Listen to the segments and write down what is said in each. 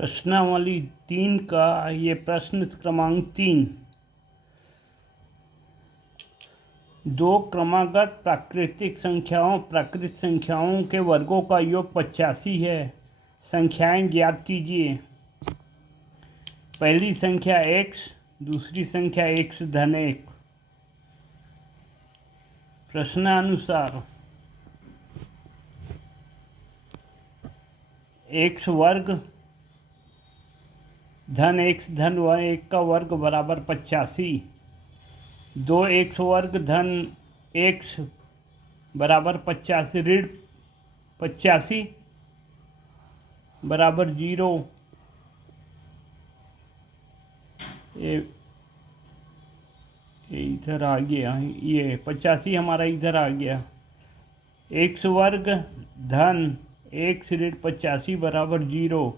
प्रश्नावली 3 का ये प्रश्न क्रमांक 3। दो क्रमागत प्राकृत संख्याओं के वर्गों का योग 85 है। संख्याएं ज्ञात कीजिए। पहली संख्या x, दूसरी संख्या x धन 1। प्रश्नानुसार x वर्ग धन x धन 1 का वर्ग बराबर 85। 2x वर्ग धन x बराबर 85 ऋण 85 बराबर 0। ये इधर आ गया, ये 85 हमारा इधर आ गया। x वर्ग धन x ऋण 85 बराबर 0।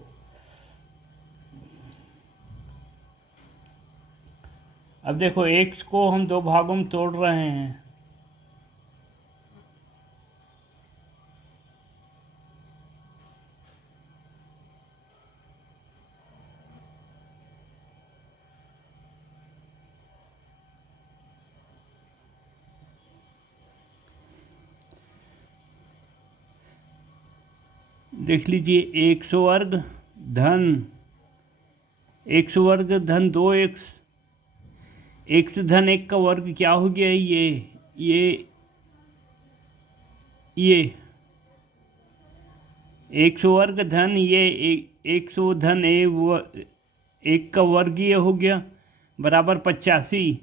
अब देखो x को हम दो भागों में तोड़ रहे हैं। देख लीजिए, x वर्ग धन 2x, x धन 1 का वर्ग क्या हो गया? ये x वर्ग धन x धन 1 का वर्ग ये हो गया बराबर 85।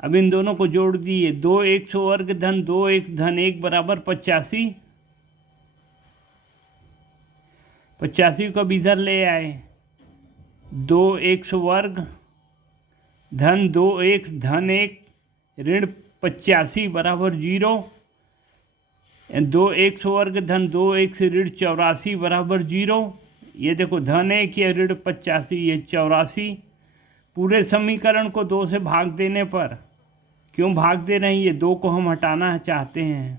अब इन दोनों को जोड़ दिए, 2x वर्ग धन 2x धन 1 बराबर 85। 85 को अब इधर ले आए, 2x वर्ग धन 2x धन 1 ऋण 85 बराबर 0। 2x वर्ग धन 2x ऋण 84 बराबर 0। ये देखो धन 1 या ऋण 85, ये 84। पूरे समीकरण को 2 से भाग देने पर, क्यों भाग दे रहे हैं? ये 2 को हम हटाना चाहते हैं,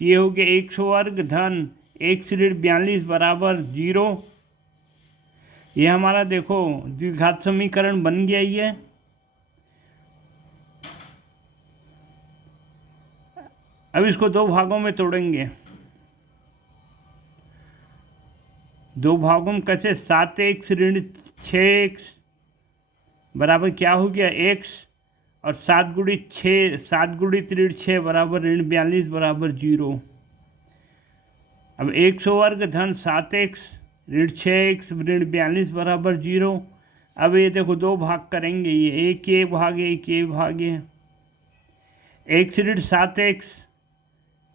तो ये हो गया x वर्ग धन x ऋण 42 बराबर 0। ये हमारा देखो द्विघात समीकरण बन गया। ये अब इसको दो भागों में तोड़ेंगे। दो भागों में कैसे? 7x ऋण 6x बराबर क्या हो गया? x, और 7 गुणित ऋण 6 बराबर ऋण 42 बराबर 0। अब x वर्ग धन 7x ऋण 6x ऋण 42 बराबर 0। अब ये देखो दो भाग करेंगे, ये एक ये भाग है। x ऋण 7x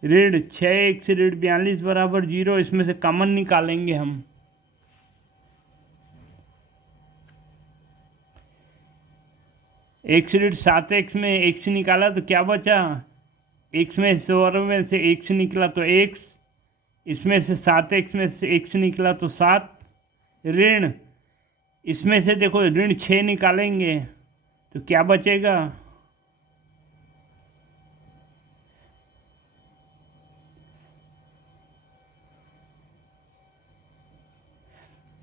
ऋण 6x ऋण 42 बराबर 0। इसमें से कॉमन निकालेंगे हम। x ऋण 7x में x निकाला तो क्या बचा? x में वर्ग में से x निकला तो x, इसमें से 7x में से x निकला तो 7 ऋण, इसमें से देखो ऋण 6 निकालेंगे तो क्या बचेगा?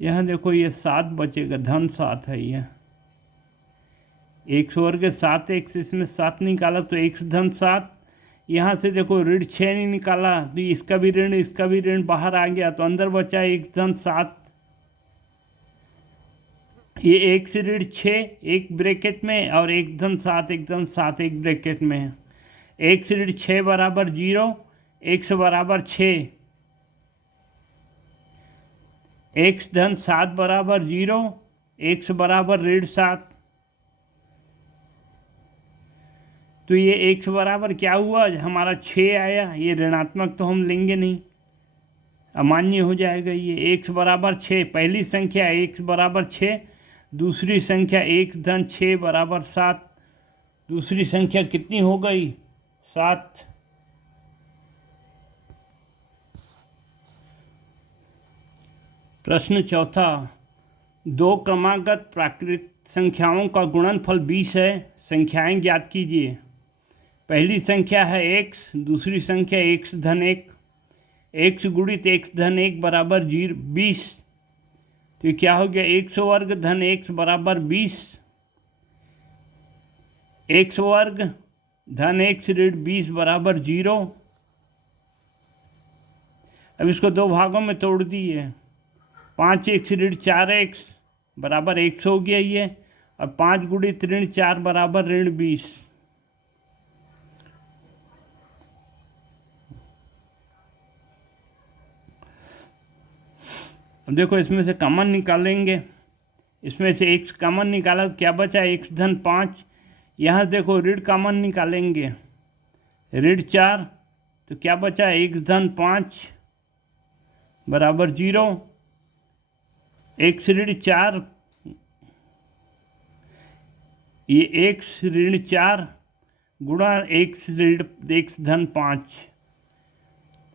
यहाँ देखो ये 7 बचेगा, धन 7 है। यह x वर्ग 7x, इसमें 7 निकाला तो x धन 7। यहाँ से देखो ऋण 6 नहीं निकाला तो इसका भी ऋण बाहर आ गया, तो अंदर बचा x धन 7। ये x ऋण 6 एक ब्रैकेट में और x धन 7 एक ब्रैकेट में है। x ऋण 6 बराबर 0, x बराबर 6, x धन 7 बराबर 0, x बराबर ऋण 7। तो ये x बराबर क्या हुआ? हमारा 6 आया। ये ऋणात्मक तो हम लेंगे नहीं, अमान्य हो जाएगा। ये x बराबर 6, पहली संख्या x बराबर 6, दूसरी संख्या x धन 6 बराबर 7। दूसरी संख्या कितनी हो गई? 7। प्रश्न चौथा। दो क्रमागत प्राकृत संख्याओं का गुणनफल 20 है। संख्याएं ज्ञात कीजिए। पहली संख्या है x, दूसरी संख्या x धन 1, x गुणित x धन 1 बराबर 20। तो ये क्या हो गया, एक्स वर्ग धन एक्स बराबर 20, एक्स वर्ग धन एक्स ऋण 20 बराबर 0। अब इसको दो भागों में तोड़ दिए, 5x ऋण 4x बराबर 100 हो गया ये, और 5 गुणित ऋण 4 बराबर ऋण 20। अब देखो इसमें से कॉमन निकालेंगे, इसमें से x कॉमन निकाला तो क्या बचा, x धन 5। यहाँ देखो ऋण कॉमन निकालेंगे, ऋण 4, तो क्या बचा, x धन 5 बराबर 0। x ऋण 4, ये x ऋण 4 गुणा x धन 5,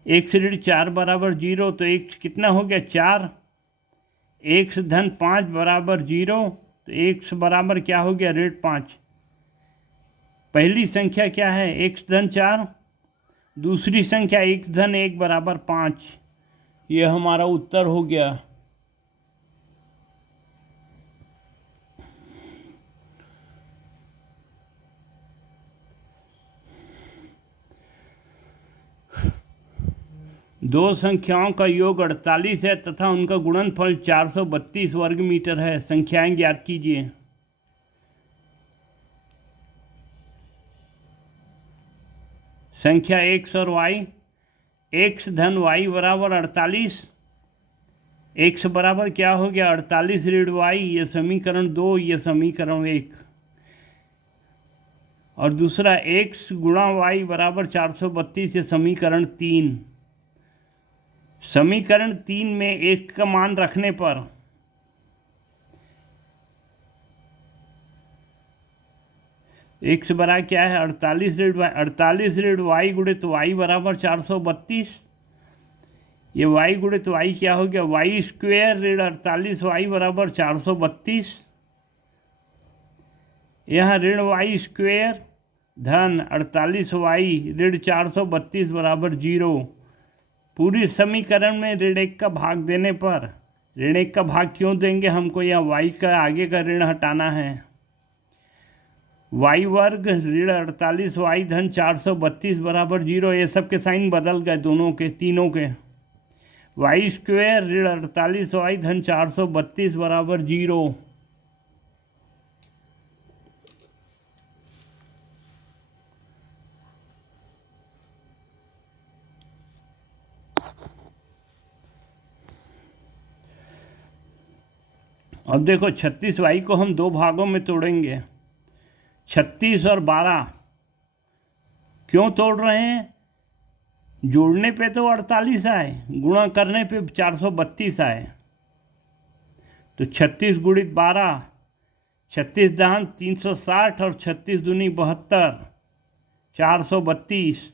x ऋण 4 बराबर 0, तो x कितना हो गया 4, x धन 5 बराबर 0, तो x बराबर क्या हो गया ऋण 5। पहली संख्या क्या है, x धन 4, दूसरी संख्या x धन 1 बराबर 5। ये हमारा उत्तर हो गया। दो संख्याओं का योग 48 है तथा उनका गुणनफल 432 वर्ग मीटर है। संख्याएं ज्ञात कीजिए। संख्या x और y, x धन y बराबर 48, x बराबर क्या हो गया 48 ऋण y, ये समीकरण 2, ये समीकरण 1। और दूसरा x गुणा y बराबर 432, ये समीकरण 3। समीकरण 3 में 1 का मान रखने पर x बराबर क्या है 48 ऋण y गुणित y बराबर 432। ये y गुणित y क्या हो गया, y स्क्वेयर ऋण 48y बराबर 432। यहाँ ऋण y स्क्वेयर धन 48y ऋण 432 बराबर 0। पूरी समीकरण में ऋण 1 का भाग देने पर, ऋण 1 का भाग क्यों देंगे, हमको यहाँ y का आगे का ऋण हटाना है। y वर्ग ऋण 48y धन 432 बराबर 0। ये सब के साइन बदल गए, दोनों के, तीनों के। y स्क्वेयर ऋण 48y धन 432 बराबर 0। अब देखो 36y को हम दो भागों में तोड़ेंगे, 36 और 12। क्यों तोड़ रहे हैं, जोड़ने पे तो 48 आए, गुणा करने पे 432 आए। तो 36 गुणित 12, 36 दहन 360 और 36 दूनी 72, 432।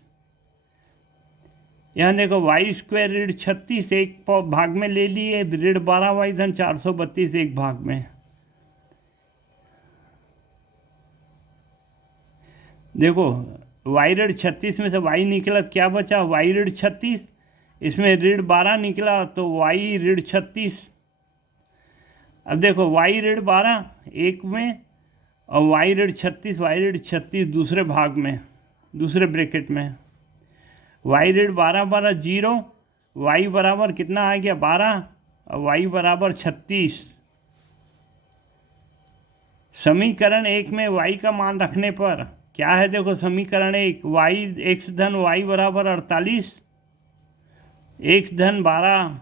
यहाँ देखो y स्क्वायर ऋण 36 एक भाग में ले लिए, ऋण 12y धन 432 एक भाग में। देखो y ऋण 36 में से y निकला, क्या बचा y ऋण 36, इसमें ऋण 12 निकला तो y ऋण 36। अब देखो y ऋण 12 एक में और y ऋण 36 दूसरे भाग में, दूसरे ब्रैकेट में। y ऋण 12 12 0, y बराबर कितना आ गया 12 और y बराबर 36। समीकरण 1 में y का मान रखने पर क्या है, देखो समीकरण 1, y x धन y बराबर 48, x धन 12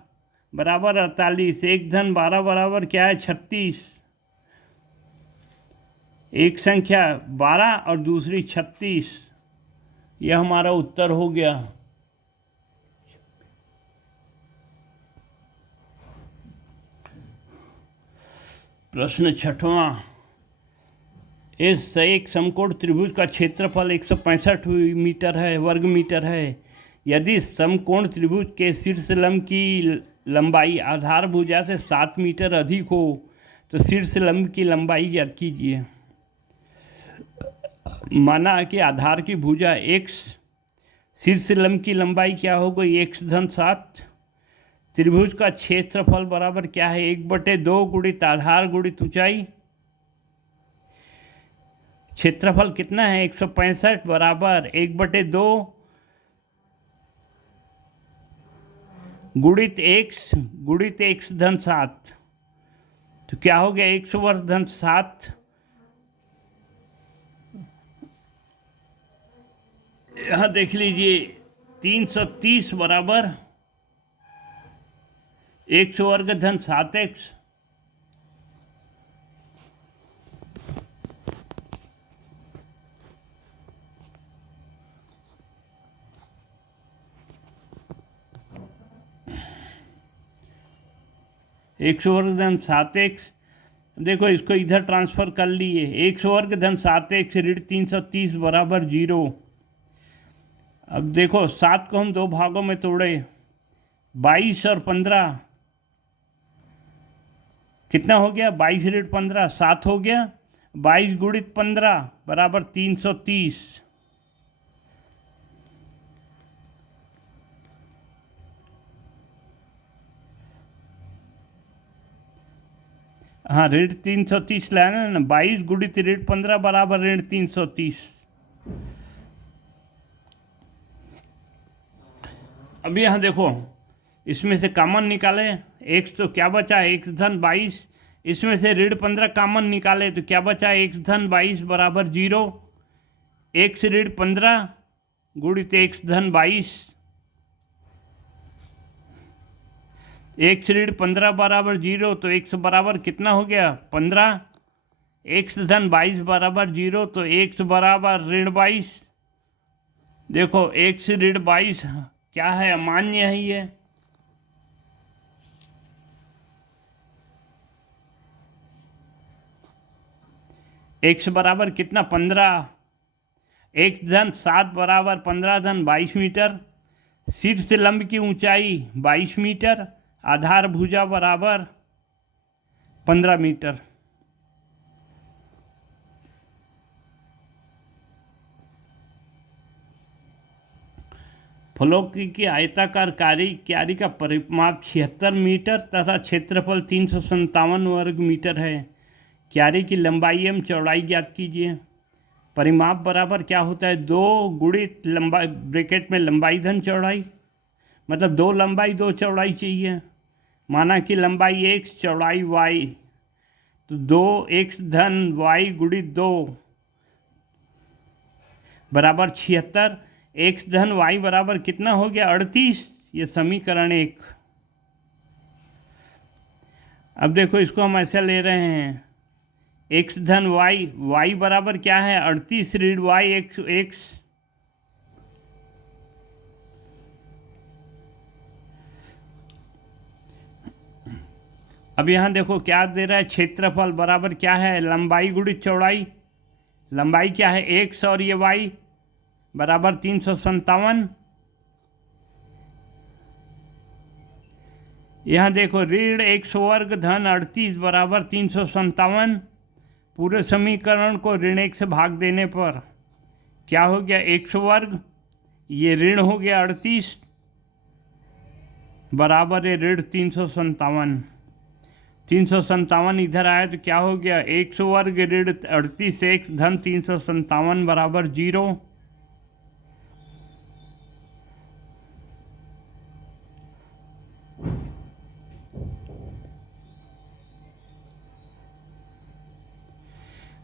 बराबर 48, x धन 12 बराबर क्या है 36। एक संख्या 12 और दूसरी 36। यह हमारा उत्तर हो गया। प्रश्न 6वां, इस एक समकोण त्रिभुज का क्षेत्रफल 165 मीटर है, वर्ग मीटर है। यदि समकोण त्रिभुज के शीर्ष लंब की लंबाई आधार भुजा से 7 मीटर अधिक हो तो शीर्ष लंब की लंबाई ज्ञात कीजिए। माना कि आधार की भुजा x, शीर्ष लंब की लंबाई क्या हो गई x धन 7, त्रिभुज का क्षेत्रफल बराबर क्या है, 1/2 गुणित आधार गुणित ऊंचाई। क्षेत्रफल कितना है 165 बराबर 1/2 गुणित x धन 7। तो क्या हो गया 100 वर्ग धन 7। यहाँ देख लीजिए 330 बराबर 100 वर्ग धन 7x। एक सौ वर्ग धन 7x। देखो इसको इधर ट्रांसफर कर लिए, 100 वर्ग धन 7x ऋण 330 बराबर 0। अब देखो 7 को हम 2 भागों में तोड़े, 22 और 15 कितना हो गया, 22 ऋण 15 7 हो गया, 22 गुणित 15 बराबर 330। हाँ ऋण 330 लाना ना, 22 गुणित ऋण 15 बराबर ऋण 330। अब यहाँ देखो इसमें से कॉमन निकाले, x तो क्या बचा x धन 22, इसमें से ऋण 15 कॉमन निकाले तो क्या बचा x धन 22 बराबर 0। x ऋण 15 गुणित x धन 22, x ऋण 15 बराबर 0 तो x बराबर कितना हो गया 15। x धन 22 बराबर 0 तो x बराबर ऋण 22। देखो x ऋण 22 क्या है, अमान्य है ये। x बराबर कितना 15, x धन 7 बराबर 15 धन 22 मीटर। शीर्ष लंब की ऊंचाई 22 मीटर, आधार भुजा बराबर 15 मीटर। फलों की आयताकार क्यारी का परिमाप 76 मीटर तथा क्षेत्रफल 357 वर्ग मीटर है। क्यारी की लंबाई एवं चौड़ाई ज्ञात कीजिए। परिमाप बराबर क्या होता है, 2 गुणित लंबाई ब्रैकेट में लंबाई धन चौड़ाई, मतलब 2 लंबाई 2 चौड़ाई चाहिए। माना कि लंबाई x चौड़ाई y, तो 2x धन y गुणित 2 बराबर 76। x धन y बराबर कितना हो गया 38। ये समीकरण 1। अब देखो इसको हम ऐसा ले रहे हैं, x धन y बराबर क्या है 38 ऋण y x। अब यहाँ देखो क्या दे रहा है, क्षेत्रफल बराबर क्या है लंबाई गुणित चौड़ाई। लंबाई क्या है x और ये y बराबर 357। यहाँ देखो ऋण 100 वर्ग धन 38 बराबर 357। पूरे समीकरण को ऋण 1 से भाग देने पर क्या हो गया 100 वर्ग, ये ऋण हो गया 38 बराबर है ऋण 357। 357 इधर आया तो क्या हो गया 100 वर्ग ऋण 38 x धन 357 बराबर 0।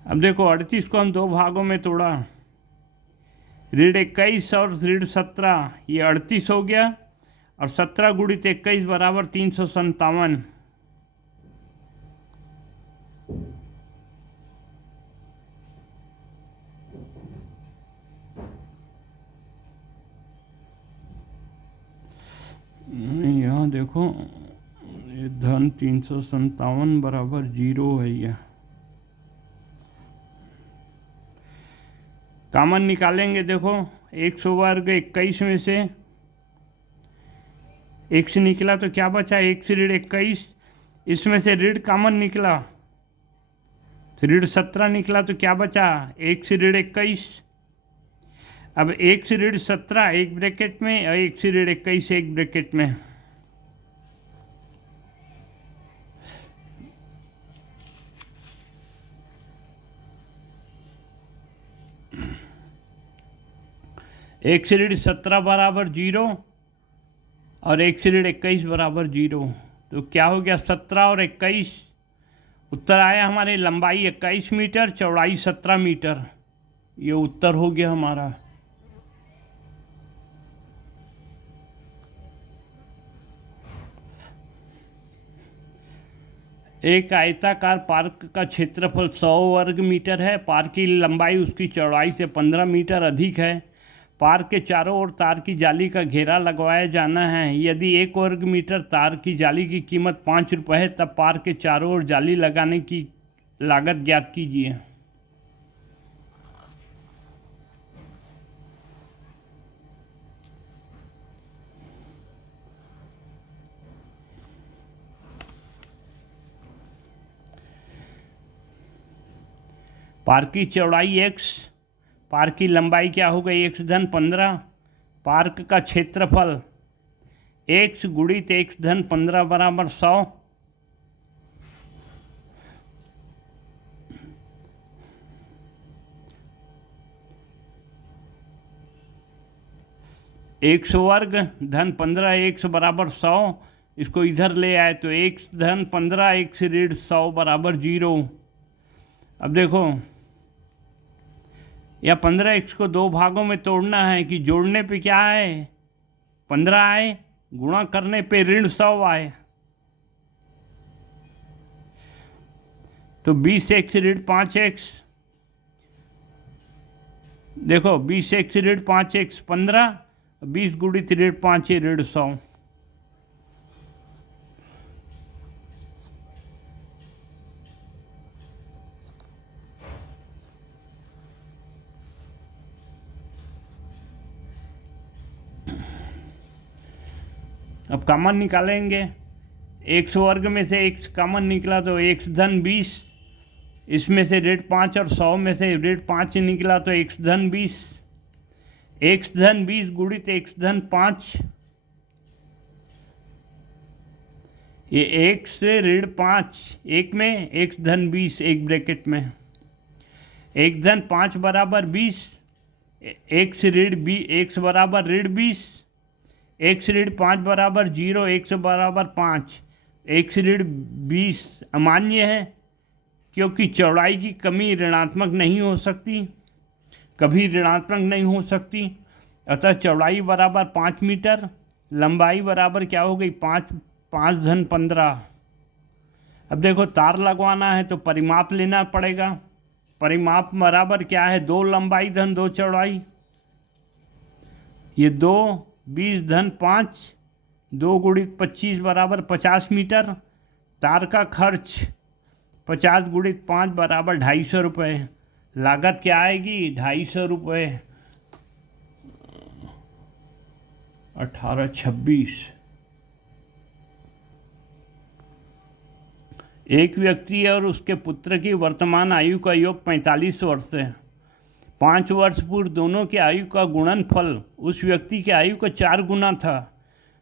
अब देखो 38 को हम 2 भागों में तोड़ा, ऋण 21 और ऋण 17, ये 38 हो गया और 17 गुणित 21 बराबर 357। यहाँ देखो ये धन 357 बराबर 0 है। ये कॉमन निकालेंगे, देखो 100 वर्ग 21 में से x निकला तो क्या बचा x ऋण 21, इसमें से ऋण कॉमन निकला तो ऋण 17 निकला तो क्या बचा x ऋण 21। अब x ऋण 17 एक ब्रैकेट में और x ऋण 21 एक ब्रैकेट में। एक्स ऋण 17 बराबर 0 और एक्स ऋण 21 बराबर 0। तो क्या हो गया 17 और 21। उत्तर आया हमारे लंबाई 21 मीटर, चौड़ाई 17 मीटर। ये उत्तर हो गया हमारा। एक आयताकार पार्क का क्षेत्रफल 100 वर्ग मीटर है। पार्क की लंबाई उसकी चौड़ाई से 15 मीटर अधिक है। पार्क के चारों ओर तार की जाली का घेरा लगवाया जाना है। यदि 1 वर्ग मीटर तार की जाली की कीमत 5 रुपये है, तब पार्क के चारों ओर जाली लगाने की लागत ज्ञात कीजिए। पार्क की चौड़ाई x, पार्क की लंबाई क्या हो गई x धन 15, पार्क का क्षेत्रफल x गुणित x धन 15 बराबर 100। एक्स वर्ग धन 15 एक्स बराबर 100। इसको इधर ले आए तो एक्स धन 15 एक्स ऋण 100 बराबर 0। अब देखो या 15 एक्स को दो भागों में तोड़ना है कि जोड़ने पे क्या आए 15 आए, गुणा करने पे ऋण 100 आए। तो 20 एक्स ऋण 5 एक्स, देखो 20 एक्स ऋण 5 एक्स 15, 20 गुणित ऋण 5 ऋण 100। अब कॉमन निकालेंगे। एक्स वर्ग में से एक्स कॉमन निकला तो एक्स धन 20, इसमें से ऋण 5 और 100 में से ऋण 5 निकला तो एक्स धन 20। एक्स धन 20 गुणित एक्स धन 5, ये एक्स से ऋण 5 एक में, एक्स धन 20 एक ब्रैकेट में, एक्स धन 5 बराबर 20, एक्स ऋण 20 एक्स बराबर ऋण 20, एक्स ऋण 5 बराबर 0, एक्स बराबर 5, एक्स ऋण 20 अमान्य है क्योंकि चौड़ाई की कमी ऋणात्मक नहीं हो सकती, कभी ऋणात्मक नहीं हो सकती। अतः चौड़ाई बराबर 5 मीटर, लंबाई बराबर क्या हो गई 5 धन 15। अब देखो तार लगवाना है तो परिमाप लेना पड़ेगा। परिमाप बराबर क्या है 2 लंबाई धन 2 चौड़ाई। ये 2 20 धन 5, 2 गुणित 25 बराबर 50 मीटर। तार का खर्च 50 गुणित 5 बराबर 250 रुपये। लागत क्या आएगी 250 रुपये। 1826। एक व्यक्ति और उसके पुत्र की वर्तमान आयु का योग 45 वर्ष है। 5 वर्ष पूर्व दोनों की आयु का गुणनफल उस व्यक्ति की आयु का 4 गुना था।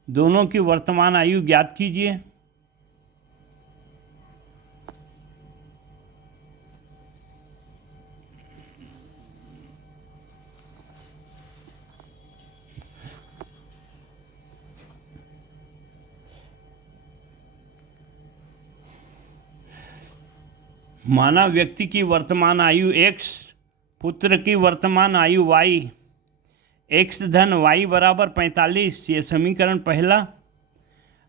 दोनों की वर्तमान आयु ज्ञात कीजिए। माना व्यक्ति की वर्तमान आयु x, पुत्र की वर्तमान आयु y, x धन y बराबर 45। ये समीकरण पहला।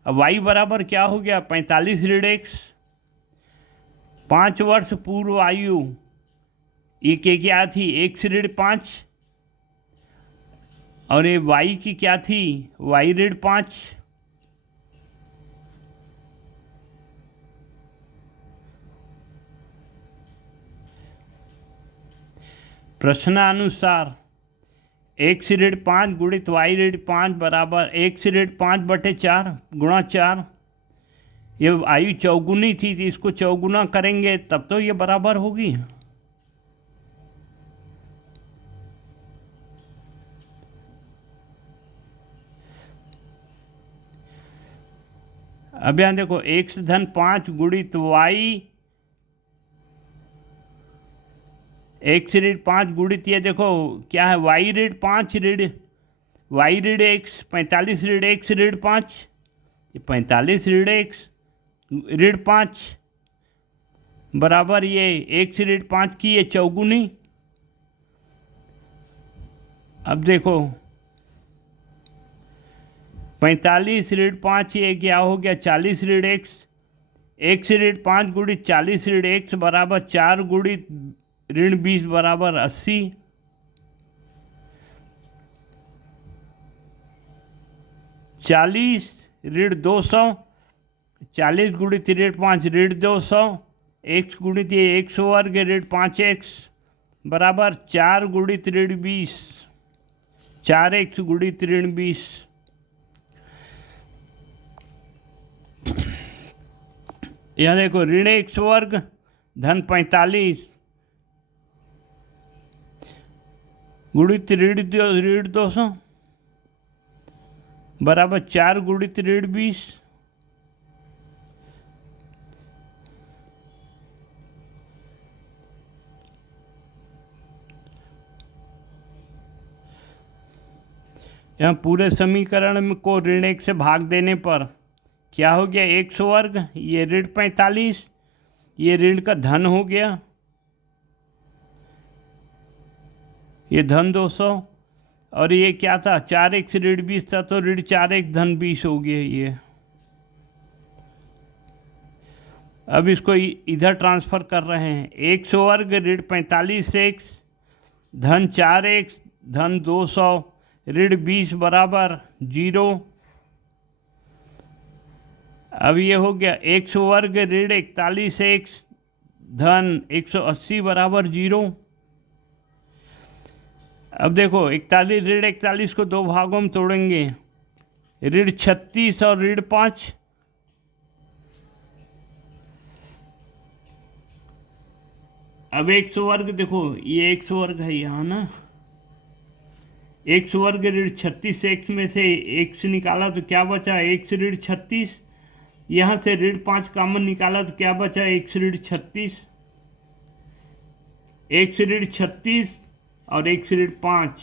अब y बराबर क्या हो गया 45 ऋण x। 5 वर्ष पूर्व आयु ये क्या थी x ऋण 5 और ये y की क्या थी y ऋण 5। प्रश्नानुसार एक्स ऋण 5 गुणित वाई ऋण 5 बराबर एक्स ऋण 5/4 गुणा 4। ये आयु चौगुनी थी तो इसको चौगुना करेंगे तब तो ये बराबर होगी। अब यहाँ देखो एक्स धन 5 गुणित वाई, एक्स ऋण 5 गुणित ये देखो क्या है, वाई ऋण 5 ऋण वाई ऋण एक्स, 45 ऋण एक्स ऋण 5, ये 45 ऋण एक्स ऋण 5 बराबर ये एक्स ऋण 5 की ये चौगुनी। अब देखो 45 ऋण 5 ये क्या हो गया, 40 ऋण एक्स, एक्स ऋण 5 गुणित 40 ऋण एक्स बराबर 4 गुणित ऋण 20 बराबर 80। 40 ऋण 200, 40 गुणित ऋण 5 ऋण 200, एक्स गुणित ये एक्स वर्ग ऋण 5x बराबर 4 गुणित ऋण 20, 4x गुणित ऋण 20। यह देखो ऋण एक्स वर्ग धन 45 गुणित ऋण 200 बराबर 4 गुणित ऋण 20। यहाँ पूरे समीकरण में को ऋण 1 से भाग देने पर क्या हो गया, एक्स वर्ग ये ऋण 45 ये ऋण का धन हो गया ये धन 200 और ये क्या था 4x ऋण 20 था तो ऋण 4x धन 20 हो गया ये। अब इसको इधर ट्रांसफर कर रहे हैं, एक्स वर्ग ऋण 45x धन 4x धन 200 ऋण 20 बराबर 0। अब ये हो गया एक्स वर्ग ऋण 41x धन 180 बराबर 0। अब देखो 41 ऋण 41 को दो भागों में तोड़ेंगे, ऋण 36 और ऋण 5। अब एक्स वर्ग देखो ये एक्स वर्ग है यहाँ ना, एक्स वर्ग ऋण 36 एक्स में से एक्स निकाला तो क्या बचा, एक्स ऋण 36, यहाँ से ऋण 5 कॉमन निकाला तो क्या बचा, एक्स ऋण 36, एक्स ऋण 36 और एक्स ऋण 5,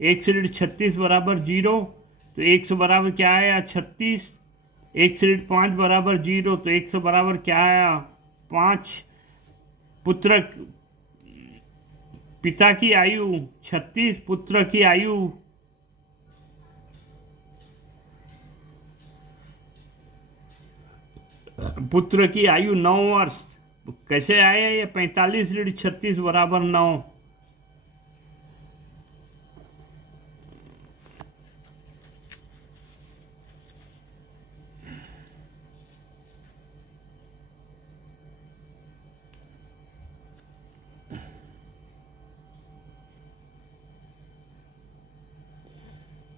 एक्स ऋण 36 बराबर 0 तो एक्स बराबर क्या आया 36, एक्स ऋण 5 बराबर 0 तो एक्स बराबर क्या आया 5। पुत्र पिता की आयु 36, पुत्र की आयु पुत्र की आयु 9 वर्ष। कैसे आया ये 45 ऋण 36 बराबर 9।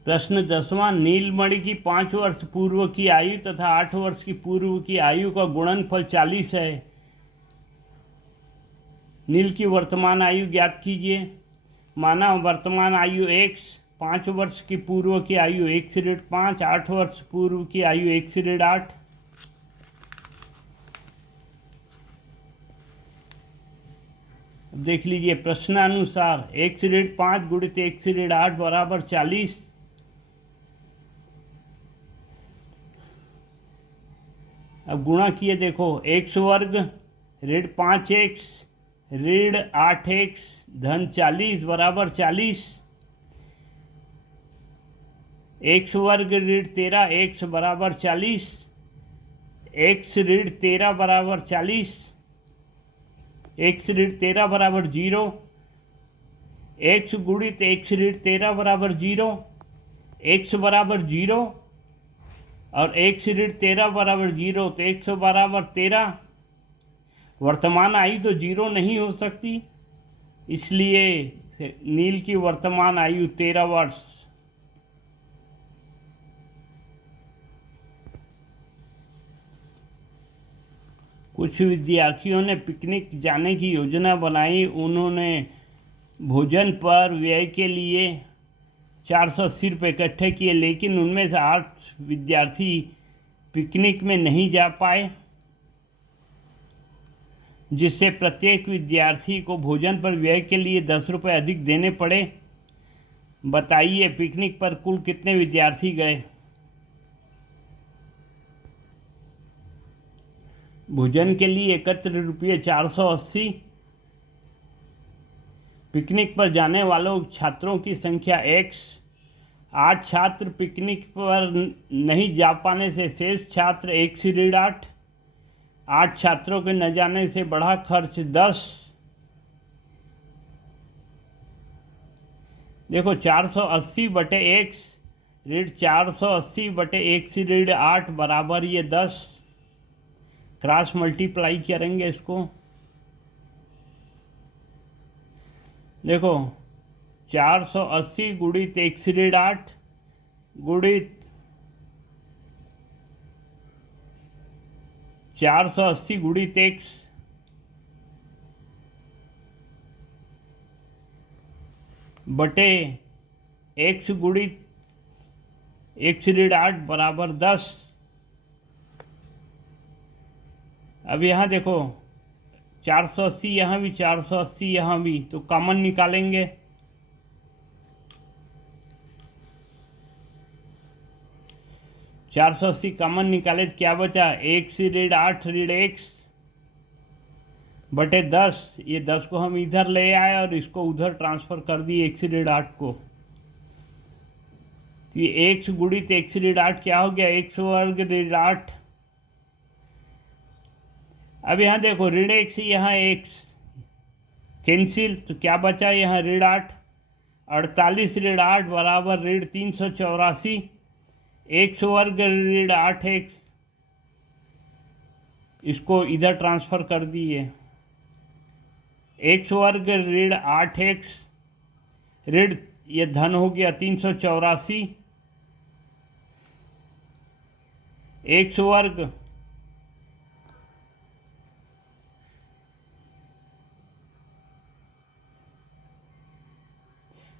प्रश्न 10वां, नीलमणि की 5 वर्ष पूर्व की आयु तथा 8 वर्ष की पूर्व की आयु का गुणनफल 40 है। नील की वर्तमान आयु ज्ञात कीजिए। माना वर्तमान आयु x, 5 वर्ष की पूर्व की आयु x ऋण 5, 8 वर्ष पूर्व की आयु x ऋण 8। देख लीजिए प्रश्नानुसार x ऋण 5 गुणित x ऋण 8 बराबर 40। अब गुणा किए देखो, एक्स वर्ग ऋण 5x ऋण 8x धन 40 बराबर 40, एक्स वर्ग ऋण 13x बराबर 40, एक्स ऋण 13 बराबर 40, एक्स ऋण 13 बराबर 0, एक्स गुणित एक्स ऋण 13 बराबर 0, एक्स बराबर 0 और एक्स ऋण 13 बराबर 0 तो एक्स बराबर 13। वर्तमान आयु तो 0 नहीं हो सकती, इसलिए नील की वर्तमान आयु 13 वर्ष। कुछ विद्यार्थियों ने पिकनिक जाने की योजना बनाई। उन्होंने भोजन पर व्यय के लिए 480 रुपये इकट्ठे किए, लेकिन उनमें से 8 विद्यार्थी पिकनिक में नहीं जा पाए। जिससे प्रत्येक विद्यार्थी को भोजन पर व्यय के लिए 10 रुपये अधिक देने पड़े। बताइए पिकनिक पर कुल कितने विद्यार्थी गए। भोजन के लिए एकत्र रुपये 480। पिकनिक पर जाने वालों छात्रों की संख्या x। 8 छात्र पिकनिक पर नहीं जा पाने से शेष छात्र 1/8। 8 छात्रों के न जाने से बढ़ा खर्च 10। देखो 480/x ऋण 480/1/8 बराबर ये 10। क्रॉस मल्टीप्लाई करेंगे इसको। देखो 480 गुणित 1/8 गुणित 480 गुणित x बटे x गुणित 1/8 बराबर 10। अब यहाँ देखो 480 यहाँ भी 480 यहाँ भी, तो कॉमन निकालेंगे। चार सौ अस्सी कॉमन निकाले तो क्या बचा, 1/8 ऋण x बटे 10। ये 10 को हम इधर ले आए और इसको उधर ट्रांसफर कर दिए 1/8 को। तो ये x गुणित 1/8 क्या हो गया, x वर्ग ऋण 8। अब यहाँ देखो ऋण x यहाँ x कैंसिल, तो क्या बचा यहाँ ऋण 8। 48 ऋण 8 बराबर ऋण 384। x वर्ग ऋण 8x, इसको इधर ट्रांसफर कर दिए। x वर्ग ऋण 8x ऋण ये धन हो गया 384। x वर्ग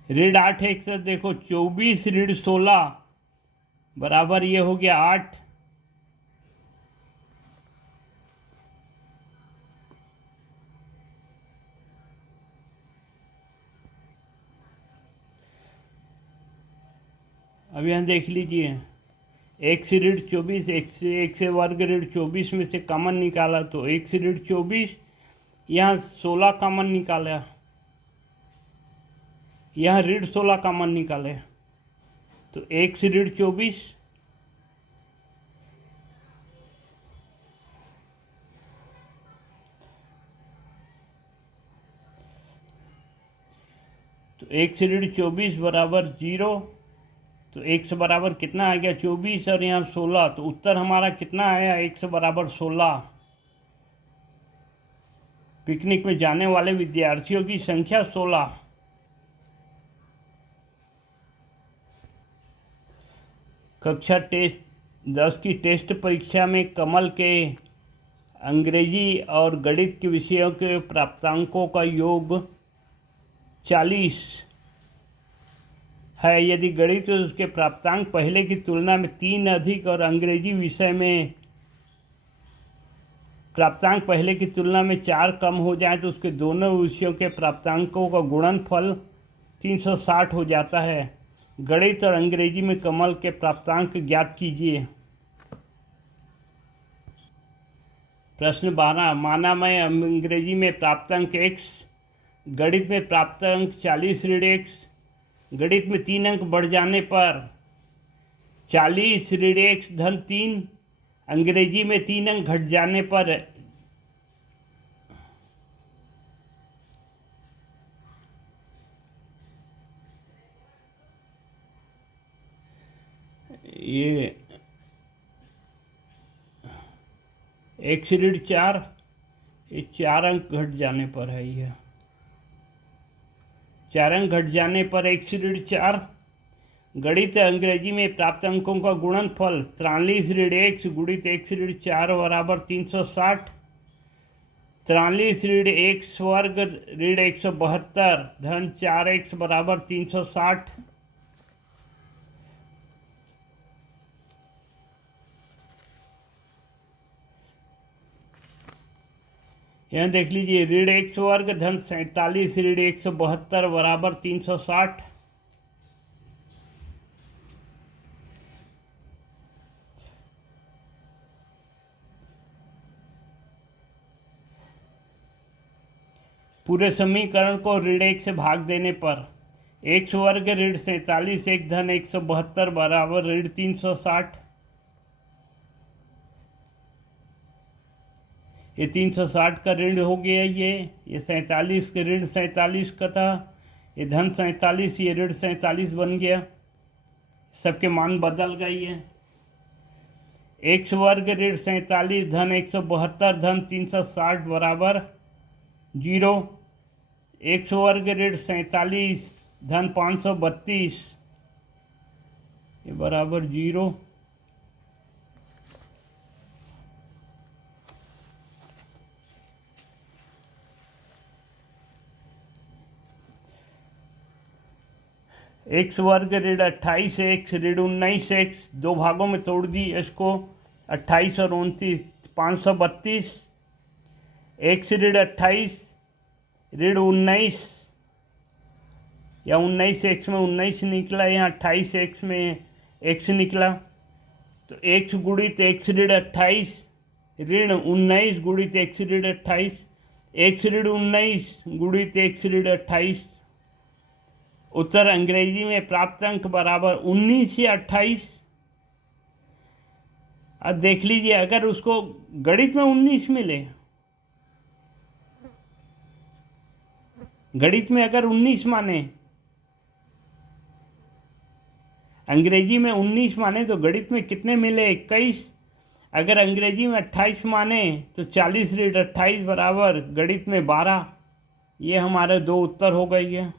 ऋण 8x देखो 24 ऋण 16 बराबर ये हो गया 8। अब यहाँ देख लीजिए x ऋण 24, x वर्ग ऋण 24 में से कॉमन निकाला तो x ऋण 24, यहाँ 16 कॉमन निकाला, यहाँ ऋण 16 कॉमन निकाले तो x ऋण 24 तो x ऋण 24 बराबर 0। तो x बराबर कितना आ गया 24 और यहाँ 16, तो उत्तर हमारा कितना आया, x बराबर 16। पिकनिक में जाने वाले विद्यार्थियों की संख्या 16। कक्षा 10 की टेस्ट परीक्षा में कमल के अंग्रेजी और गणित के विषयों के प्राप्तांकों का योग 40 है। यदि गणित में उसके प्राप्तांक पहले की तुलना में 3 अधिक और अंग्रेजी विषय में प्राप्तांक पहले की तुलना में 4 कम हो जाए तो उसके दोनों विषयों के प्राप्तांकों का गुणनफल 360 हो जाता है। गणित और अंग्रेजी में कमल के प्राप्तांक ज्ञात कीजिए। प्रश्न 12, माना मैं अंग्रेजी में प्राप्तांक x, गणित में प्राप्तांक 40 ऋण x, गणित में 3 अंक बढ़ जाने पर 40 ऋण x धन 3, अंग्रेजी में 3 अंक घट जाने पर ये x ऋण 4, ये 4 अंक घट जाने पर है, ये 4 अंक घट जाने पर x ऋण 4। गणित अंग्रेजी में प्राप्त अंकों का गुणनफल 43 ऋण x गुणित x ऋण 4 बराबर 360। 43 ऋण x वर्ग ऋण 172 धन 4x बराबर 360। यहाँ देख लीजिए, ऋण एक्स वर्ग धन 47 ऋण 172 बराबर 360। पूरे समीकरण को ऋण 1 से भाग देने पर एक्स वर्ग ऋण 47 एक धन 172 बराबर ऋण 360। ये 360 का ऋण हो गया, ये 47 का ऋण 47 का था, ये धन 47, ये ऋण 47 बन गया। सबके मान बदल गई है। एक्स वर्ग ऋण 47 धन 172 धन 360 बराबर 0। एक्स वर्ग ऋण 47 धन 532 ये बराबर 0। एक्स वर्ग ऋण 28 एक्स ऋण 19 एक्स, दो भागों में तोड़ दी इसको, 28 और 29 532। एक्स ऋण 28 ऋण 19 या 19 एक्स में 19 निकला, यहाँ 28 एक्स में एक्स निकला, तो एक्स गुणित एक्स ऋण 28 ऋण 19 गुणित एक्स ऋण 28, एक्स ऋण 19 गुणित एक्स ऋण 28। उत्तर अंग्रेजी में प्राप्त अंक बराबर 19 या 28। अब देख लीजिए, अगर उसको गणित में 19 मिले, गणित में अगर 19 माने, अंग्रेजी में 19 माने तो गणित में कितने मिले? 21। अगर अंग्रेजी में 28 माने तो 40 ऋण 28 बराबर गणित में 12। ये हमारे दो उत्तर हो गई है।